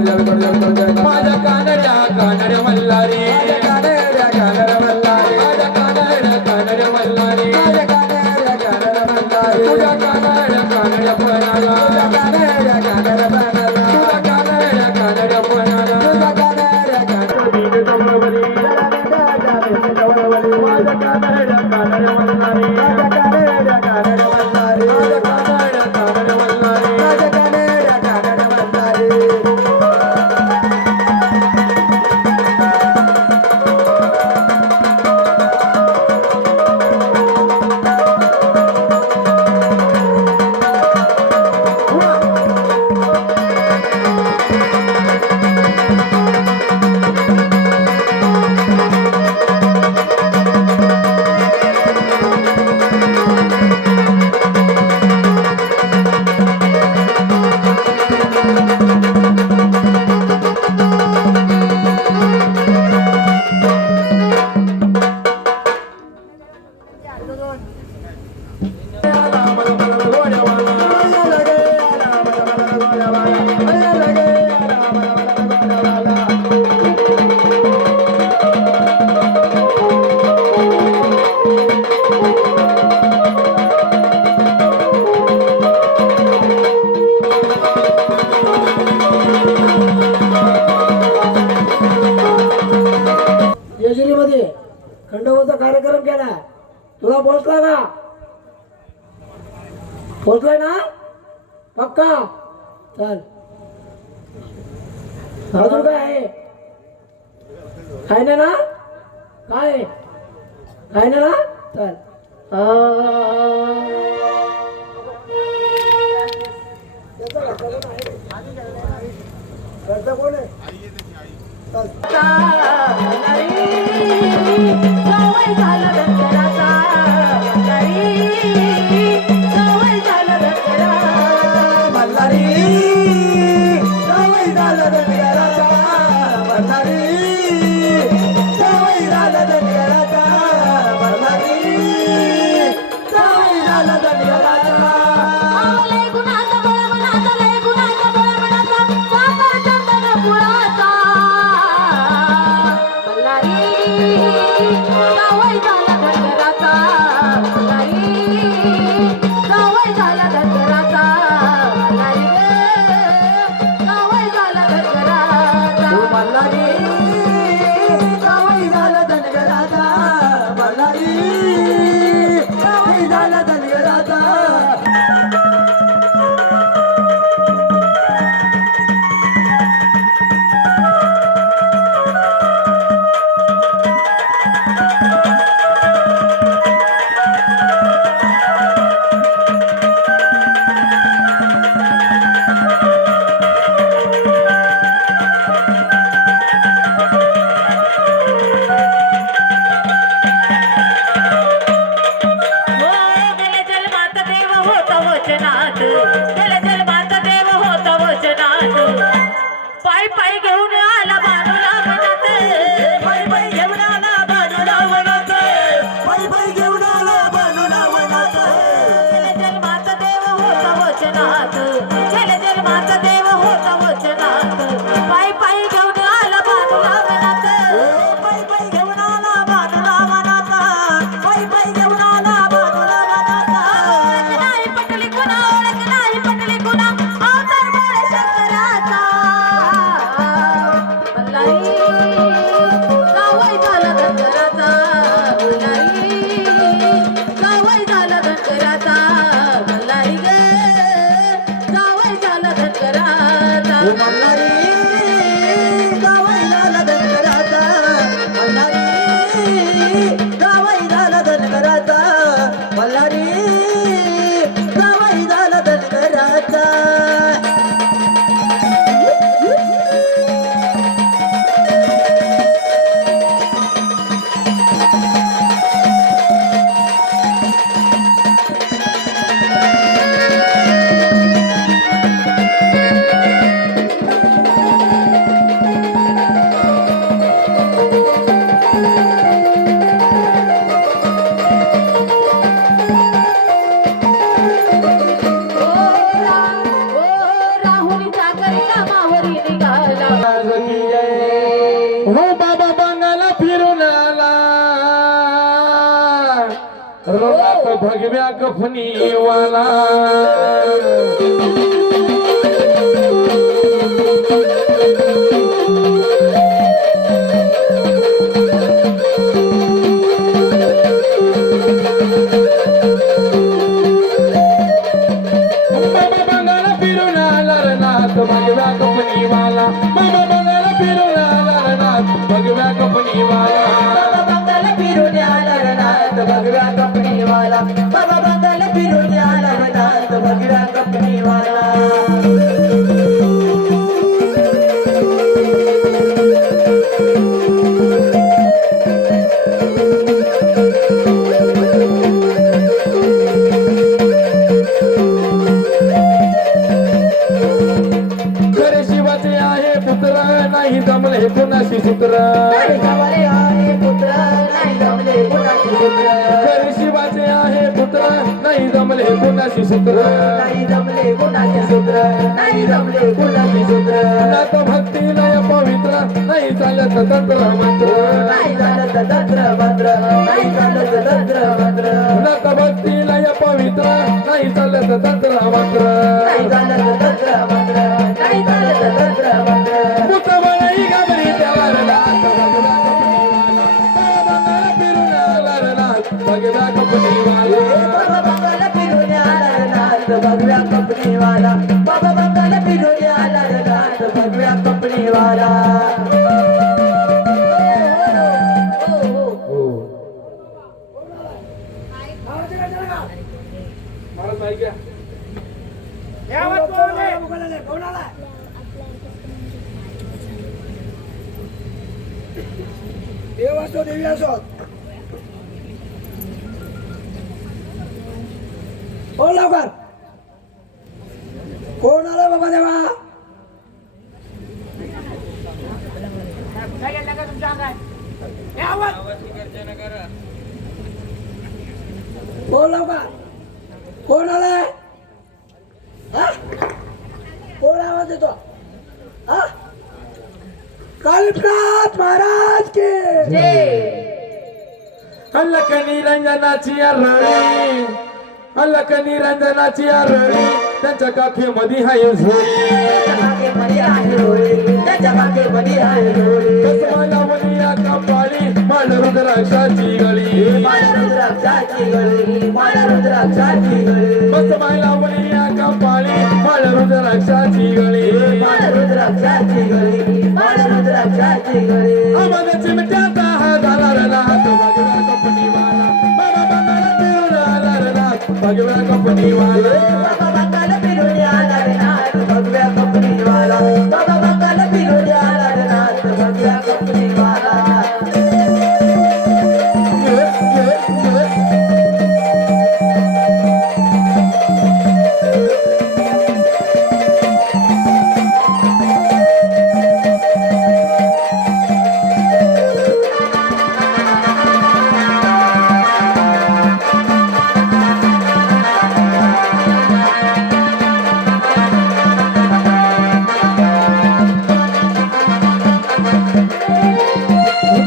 माझ्या कानड्या कानड्या मल्हारी कानड्या कानड्या मल्हारी माझ्या कानड्या कानड्या मल्हारी माझ्या कानड्या कानड्या मल्हारी तुझ्या कानड्या कानड्या पणाला तुझ्या कानड्या कानड्या पणाला तुझ्या कानड्या कानड्या पणाला तुझ्या कानड्या कानड्या कवळवली माझ्या कानड्या कानड्या मल्हारी माझ्या कानड्या कानड्या मल्हारी माझ्या कानड्या कानड्या मल्हारी माझ्या कानड्या कानड्या मल्हारी येजुरीमध्ये खंडोबाचा कार्यक्रम केला. तुला पोहोचला का? पोहोचलाय ना पक्का? चल अजून काय आहे? काय नाही ना? काय काय नाही ना? चल कोण आहे? Bye. तो भगव्या कफनीवाला भगव्या कपनीवाला मामा बंगाला फिरून आला रनात भगव्या कपनीवाला बंगाला फिरून आला रनात भगव्या कपनीवाला बाबा बंगाला फिरून आला रनात भगव्या कपनीवाला नाही जमले कुणाशी सूत्र नाही जमले आहे पुत्र नाही जमले कुणाशी सूत्र खरी शिवाचे आहे पुत्र नाही जमले कुणाशी सूत्र नाही जमले कुणाशी सूत्र नाही जमले कुणाशी सूत्र ना तो भक्ती लय पवित्र नाही चालत तंत्र मंत्र नाही चालत तंत्र मंत्र नाही चालत तंत्र मंत्र ना तो भक्ती लय पवित्र नाही चालत तंत्र मंत्र नाही चालत तंत्र मंत्र नाही चालत तंत्र मंत्र मुतबळी गबरी त्यावरनाथ भगव्या कपनीवाला बाबा बंगाला फिरून आला रनात भगव्या कपनीवाला बाबा बंगाला फिरून आला रनात भगव्या कपनीवाला देव असो देवी असो बोल लवकर कोण आलं बाबा देवा बोल लवकर कोण आलाय कोण आवाज देतो कालनाथ महाराज के अलक निरंजनाची आरळी अलक निरंजनाची आरळी त्यांच्या काखेमध्ये हाय झोळी कसमाला मुनिया कपाळी माळ रुद्राक्षाची गळी कसमाला मुनिया कपाळी माळ रुद्राक्षाची गळी आम्हाला चिमट्याचा हा झाला रनाथ भगव्या कपनीवाला बाबा बंगाला फिरून आला रनाथ भगव्या कपनीवाला बाबा बंगाला फिरून आला रनात भगव्या कपनीवाला बाबा बंगाला फिरून आला रनात भगव्या कपनीवाला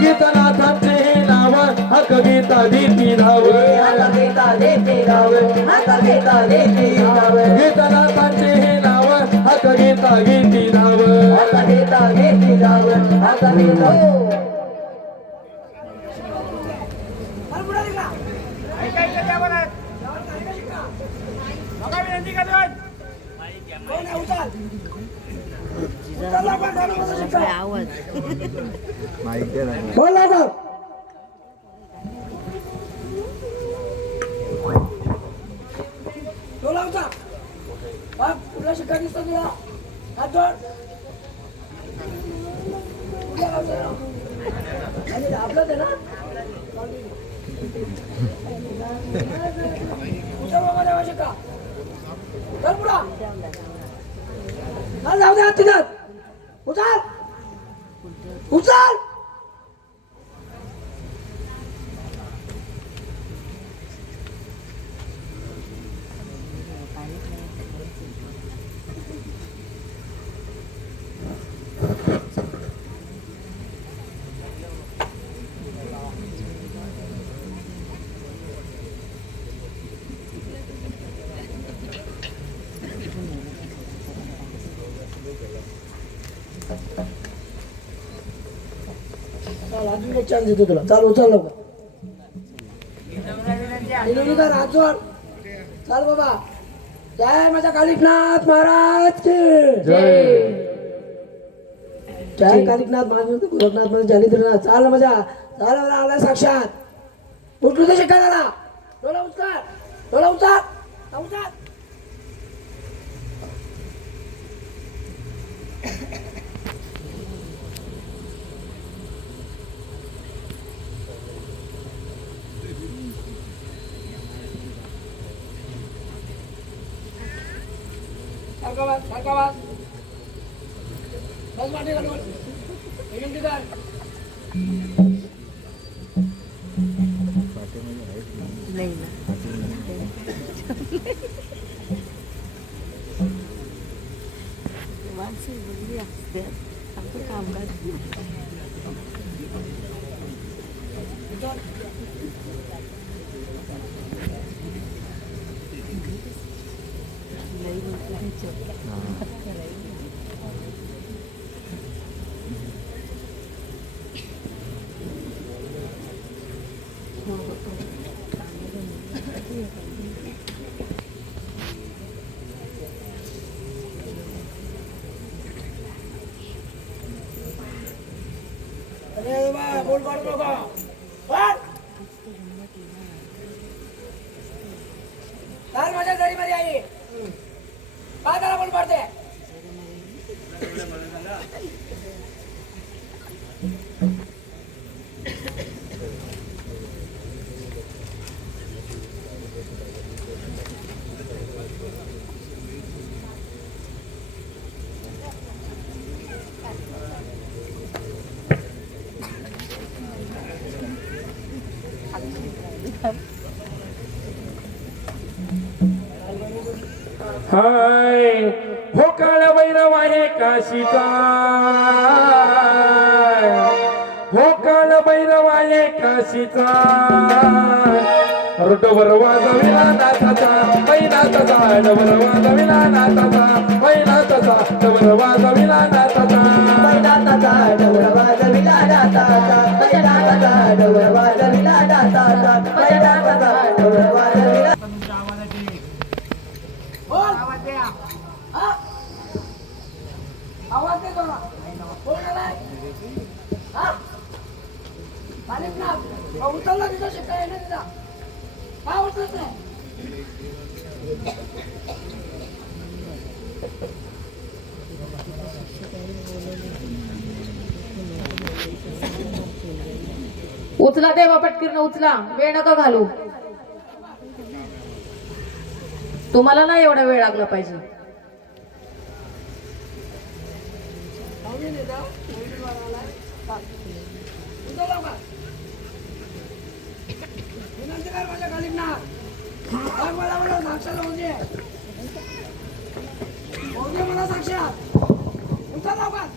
गीतनाथांचे हे नाव हा कविता देती धाव गीतनाथांचे हे नाव हा कविता गीती धाव बोल लवकर बोला होता बाप तुला शिकाय दिसतो तुला हात जोड आपलं ते ना उचल बाबा देवा शिका चल पुढा जाऊ दे हात तिथं उचल उचल चल अजून एक चान्स देतो तुला चाल उचल लवकर विनोदीकर राजवाड चाल बाबा जय माझ्या कालिकनाथ महाराज की जय कालिकनाथ महाराज गोरखनाथ महाराज जालिंद्रनाथ चाल मजा चाल मला आला साक्षात उठू दे शिकायला डोला उचल डोला उचल उचल सारखा वाज बस वाटे घालून विनंती कर माणसं वेगळी असतात आमचं कामकाज लई अरे बाबा बोल काढू नका पण चाल माझ्या गाडीमध्ये आहे काय त्याला बोल पाडते हाय हो काळ भैरव आहे काशीचा हो काळ भैरव आहे काशीचा रुटवर वाजविला नाथाचा बैनाथाचा डवर वाजविला नाथाचा बैनाथाचा डवर वाजविला नाथाचा बैनाथाचा डवर वाजविला नाथाचा बैनाथाचा डवर वाजविला नाथाचा बैनाथाचा डवर वाजविला बोल हा आवाज दे थोडा बोल काय हा कालिकनाथ उचलला तिथं शिकाय ना तिथं का उचलत नाही उचला देवा पटकीनं उचला वेळ नका घालू तुम्हाला नाही एवढा वेळ लागला पाहिजे विनंती कर माझ्या कालिकनाथ बघ मला मला साक्षात होऊन मला साक्षात उचल लवकर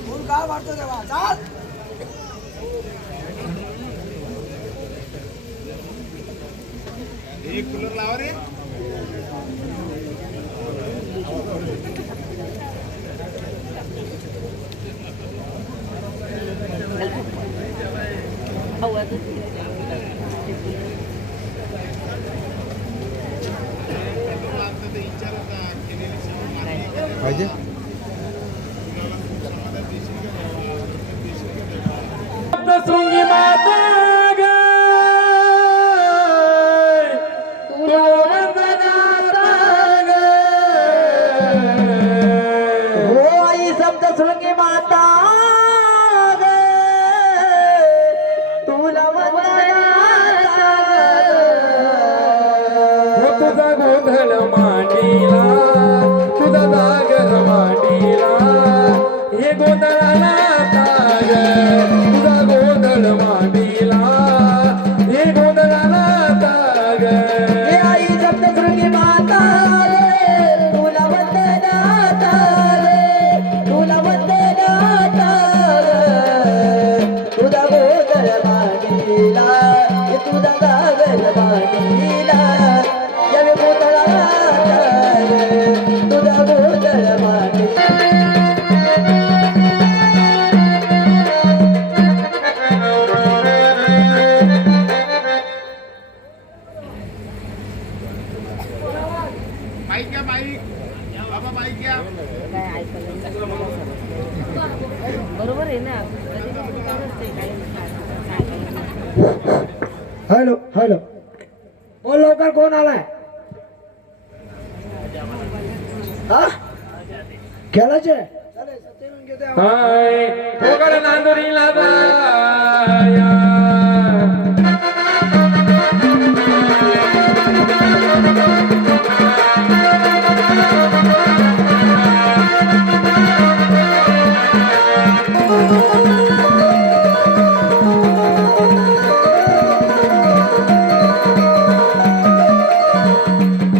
बोल काय वाटतो तेव्हा चाल एक कूलर लावा रे पाहिजे सप्तशृंगी माता ग तुला वंदना ग हो आई सप्तशृंगी माता ग तुला वंदना हो तुझा गोंधळ मांडीला तुझा नागर मांडीला हे गोंधळाला ताग तुझा गोंधळ मांडीला हे गोंधळाला ताग हे आई सप्तशृंगी माता रे तुला वंदना रे तुला वंदना तुझा गोदर मांडीला तुझा गागर मांडीला या हॅलो हॅलो बोल लवकर, कोण आलाय? हा खेळाचे चालेल, सत्यानंद घेते आवाज. हाय पोकळ नांदुरीला जाया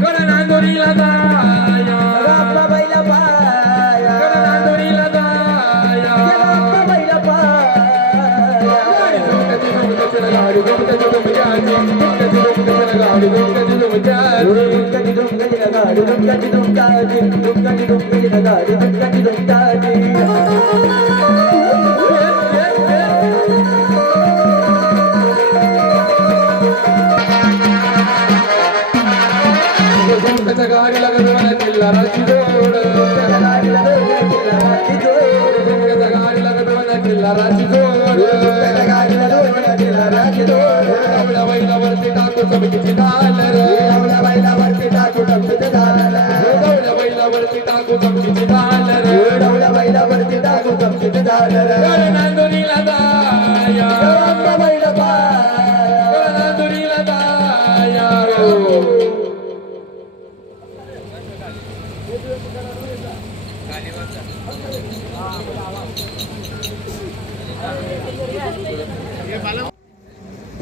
गड नांदुरीला जाया बाप्पा बैला पाया, गड नांदुरीला जाया बाप्पा बैला पाया. गाडी दुमक्याची दुमक्याची गाडी दुमक्याची दुमक्याची दुमकाची दुमकाची गाडी, दुमकाची दुमकाची. दुमक्याच्या गाडीला गजवाना किल्लाराची जोड गाडीला दोघांची जोड, दुमक्याच्या गाडीला गजवाना किल्लाराची जोड गाडीला दोघांची जोड. आवळ्या बैलावरती टाकू चमकीची डालर आवळ्या बैलावरती टाकू टमटम झाला, आवळ्या बैलावरती टाकू चमकीची डालर आवळ्या बैलावरती टाकू टमटम झाला. गड नांदुरीला जाया बाप्पा बैला पाया, गड नांदुरीला जाया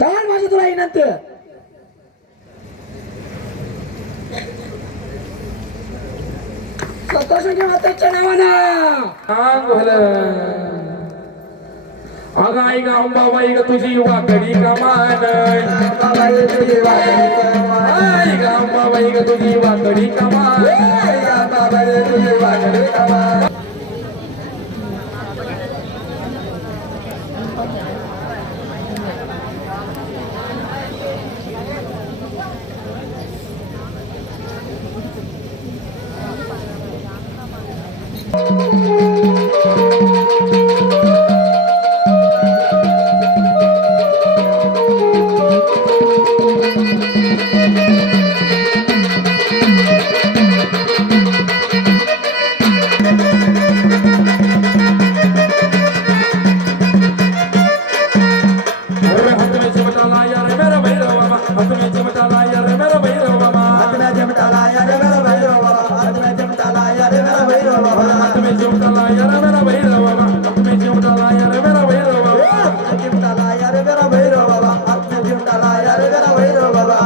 काय माझी तुला विनंती आहे? सतोषी मातेच्या नावानं सांग भलं अगं आई ग अंबाबाई ग तुझी वाकडी कमान बाप्पा बैला तुझी वाकडी कमान. आई ग अंबाबाई ग तुझी वाकडी कमान बाप्पा बैला तुझी वाकडी कमान. अरे हाथ में चिमटा लाया रे मेरा भैरव बाबा हाथ में चिमटा लाया रे मेरा भैरव बाबा हाथ में चिमटा लाया रे मेरा भैरव बाबा, हाथ में चिमटा लाया रे मेरा भैरव बाबा. हाथ में चिमटा लाया रे मेरा भैरव बाबा हाथ में चिमटा लाया रे मेरा भैरव बाबा हाथ में चिमटा लाया रे मेरा भैरव बाबा, हाथ में चिमटा लाया रे मेरा भैरव बाबा.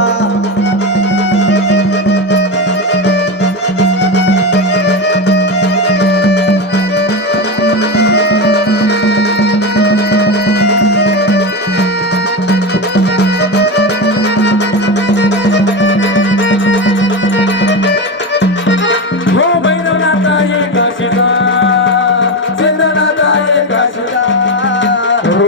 हो भैरवनाथा एकाशीचा सिद्धनाथा एकाशीचा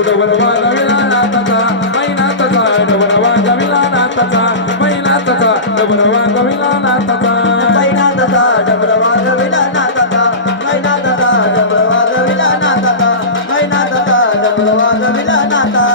डवरवा गविला नाथाचा मैनाथाचा डवरवा गविला नाथाचा मैनाथाचा डवरवा गविला नाथाचा मैनाथाचा डबरवा गविला नाथाचा, मैनाथाचा डबरवा गविला नाथाचा, मैनाथाचा डबरवा गविला नाथाचा.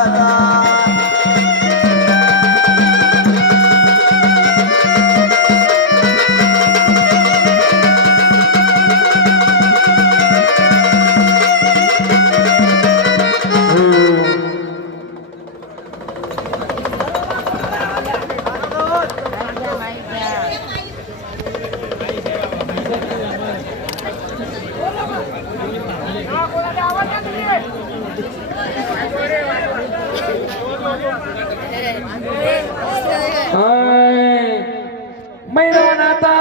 भैरवनाथा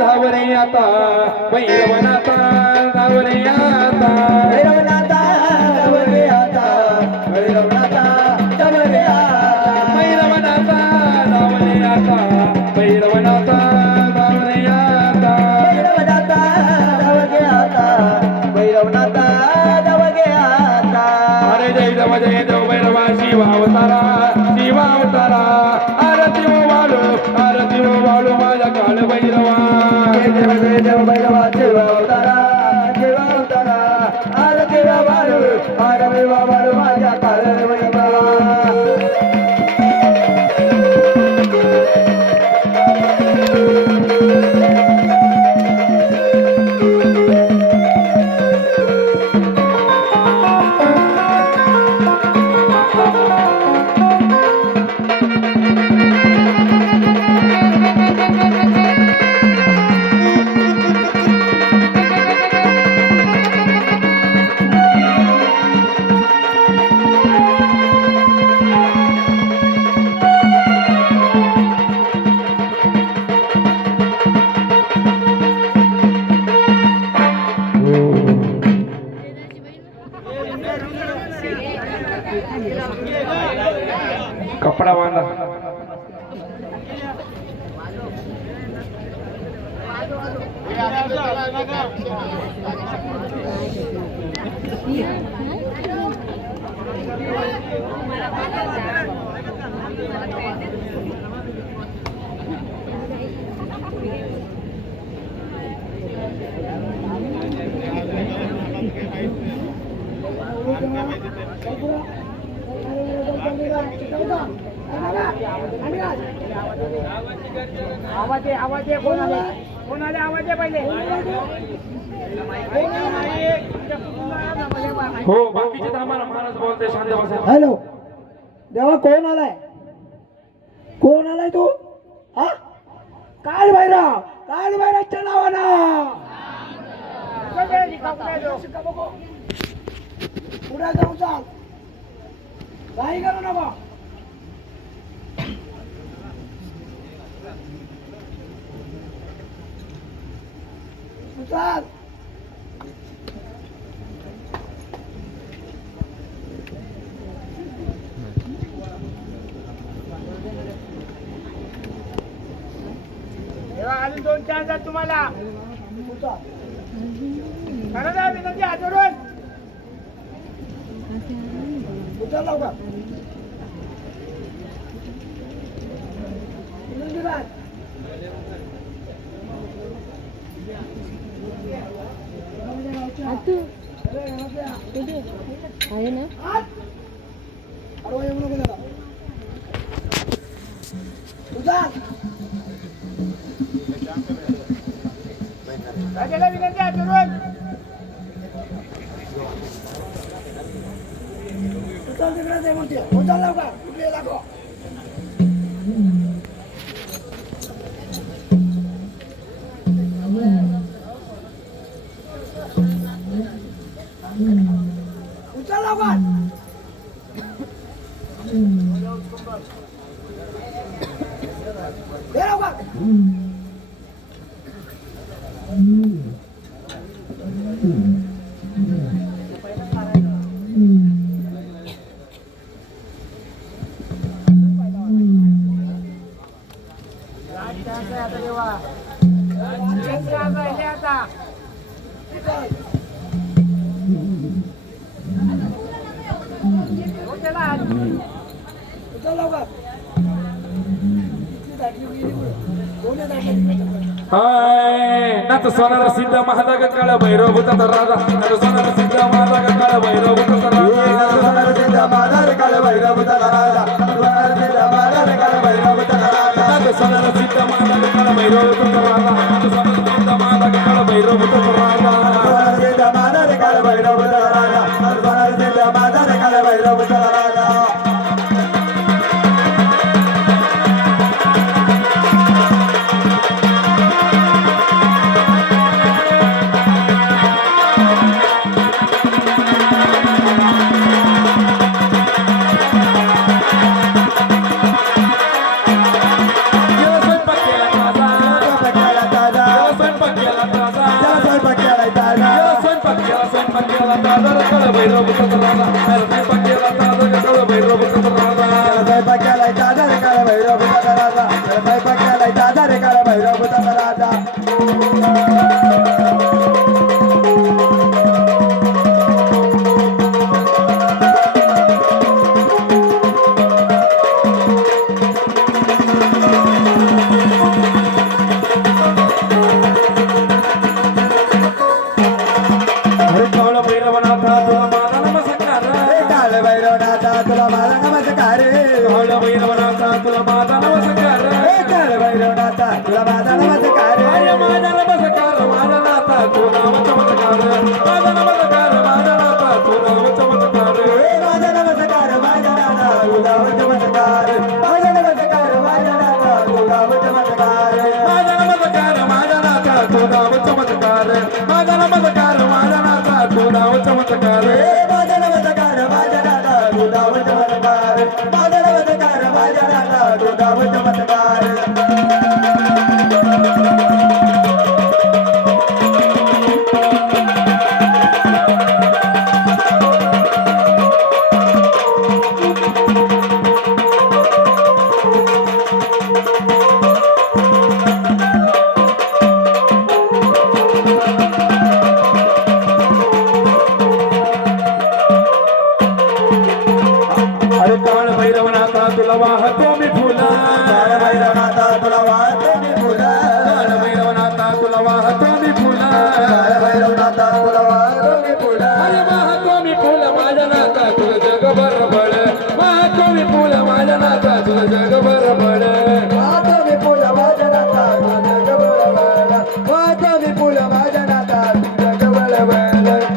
धावरे आता भैरवनाथा धावरे आता भैरवनाथा डबरे आता, भैरवनाथा डबरे आता. भैरवनाथा धावरे आता भैरवनाथा धावरे आता भैरवनाथा डबगे आता, भैरवनाथा डबगे आता. अरे जय देव भैरवा शिवावतारा शिवावतारा आरती ओ बाळू माझ्या काळ भैरवा जय देव भैरवा शिवावतारा, शिवावतारा. आरती बाळू, बाबा माझ्या काळ्या बाबा कपडा बांधा. आवाज आहे कोण आले आवाज आहे पहिले हो बाकीचे थांबा ना, महाराज बोलते, शांत बसा. हॅलो देवा कोण आलाय तू हा काळ बाहेरच्या नावानं पुढे जाऊ चाल काही करू नका चाल अजून 2 चान्स आहेत तुम्हाला खरं ना विनंती हातवरून उचल लवकर आहे ना अरे येऊ नको दादा उचल राजाला विनंती हातवरून उचल तिकडे दे म्हणते उचल लवकर कुठले लागो उचल लवकर दे लवकर उचल लवकर नाथ सोनार सिद्ध महादाग काळ भैरव भूताचा राजा. नाथ सोनार सिद्ध महादाग काळ भैरव भूताचा राजा. सोनार सिद्ध महादाग काळ भैरव भूताचा राजा. सोनार सिद्ध महादाग काळ भैरव भूताचा राजा. नाथ सोनार सिद्ध महादाग काळ भैरव भूताचा राजा. नाथ सोनार सिद्ध महादाग काळ भैरव भूताचा राजा. सोनार सिद्ध महादाग काळ भैरव भूताचा राजा. सोनार सिद्ध महादाग काळ भैरव भूताचा राजा. भैरव भूताचा राजा. काळ भैरवनाथा तुला माझा नमस्कार काळ भैरवनाथा तुला माझा नमस्कार काळ भैरवनाथा तुला माझा नमस्कार माझा नमस्कार माझा नाथा तुला चमत्कार माझा नमस्कार माझा नाथा तुला चमत्कार माझा नमस्कार माझा नाथा तुला चमत्कार माझा नमस्कार माझा नाथा तुला चमत्कार माझा नमस्कार माझा नाथा तुला चमत्कार माझा नमस्कार माझा नाथा तुला चमत्कार माझा नमस्कार माझा नाथा तुला चमत्कार माझा नमस्कार माझा नाथा तुला चमत्कार अरे काळ भैरवनाथा तुला वाहतो मी फुला काळ भैरवनाथा तुला वाहतो मी फुला काळ भैरवनाथा तुला वाहतो मी फुला काळ भैरवनाथा तुला वाहतो मी फुला अरे वाहतो मी फुल माझ्या नाथा तुला जगभर बळ वाहतो मी फुल माझ्या नाथा तुला जगभर बळ वाहतो मी फुला माझ्या नाथा तुझ्या जवळ वाहतो मी फुला माझ्या नाथा तुझ्या जवळ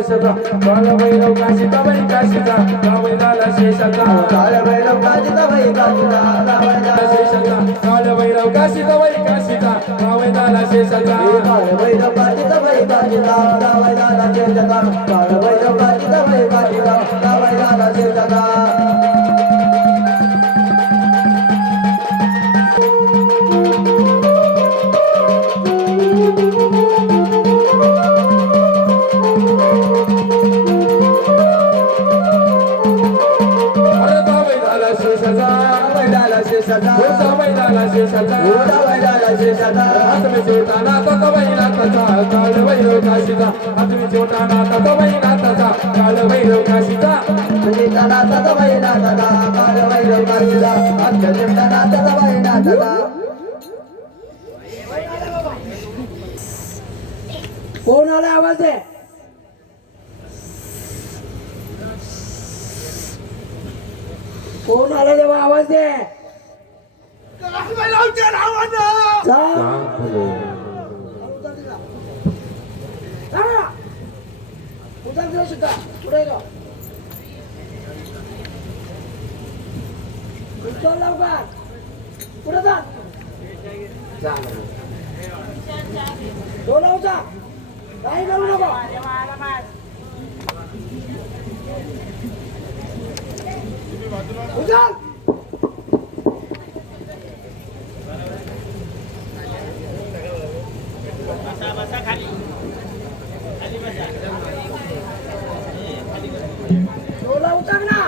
काळ भैरव काशीचा बाई काशीचा गावैदाला शेषाचा काळ भैरव काशीचा बाई काशीचा गावाला शेषाचा काळ भैरव काशीचा बाई काशीचा गावैदाला शेषाचा काळ भैरव काशीचा बाई काशीचा गावाला शेषाचा काळ भैरव काशीचा बाई काशीचा गावाला शेषाचा अरे गावैदाला शेषाचा गावाला शेषाचा गावैदाला शेषाचा गावाला शेषाचा हातमी चोटाना तसा बैनाथाचा काळ भैरव काशीचा हातमी चोटाना तसा बैनाथाचा काळ भैरव काशीचा नाथा बाई नाथा काळ भैरव काशीचा नाथा बाई नाथा कोण आला आवाज दे कोण आला देवा आवाज दे उतर सुद्धा पुढे जाऊ उचल लवकर पुढे जा डोला उचा काही करू नको उचल डोला उचल ना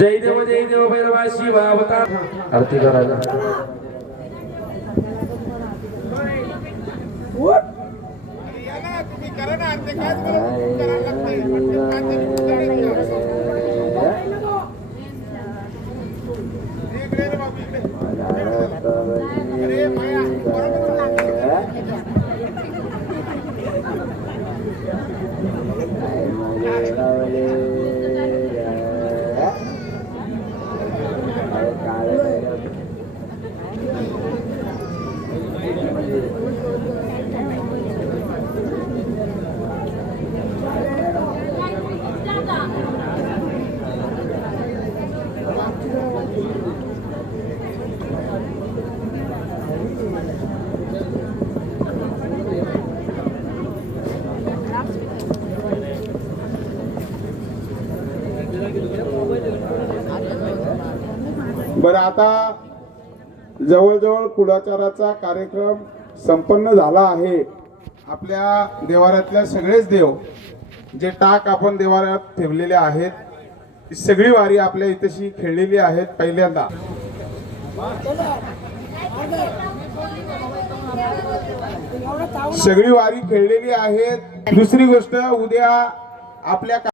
जय देव भैरवा शिवा अवतार आरती करायला तुम्ही करा ना ते काय करायला लागतंय पटकन काय तरी इकडे रे बाबू इकडे अरे माया बरोबर बरं, आता जवळजवळ कुळाचाराचा कार्यक्रम संपन्न झाला आहे. आपल्या देवाऱ्यातल्या सगळेच देव जे टाक आपण देवाऱ्यात ठेवलेले आहेत, ती सगळी वारी आपल्या इथेशी खेळलेली आहेत पहिल्यांदा. सगळी वारी खेळलेली आहेत. दुसरी गोष्ट, उद्या आपल्या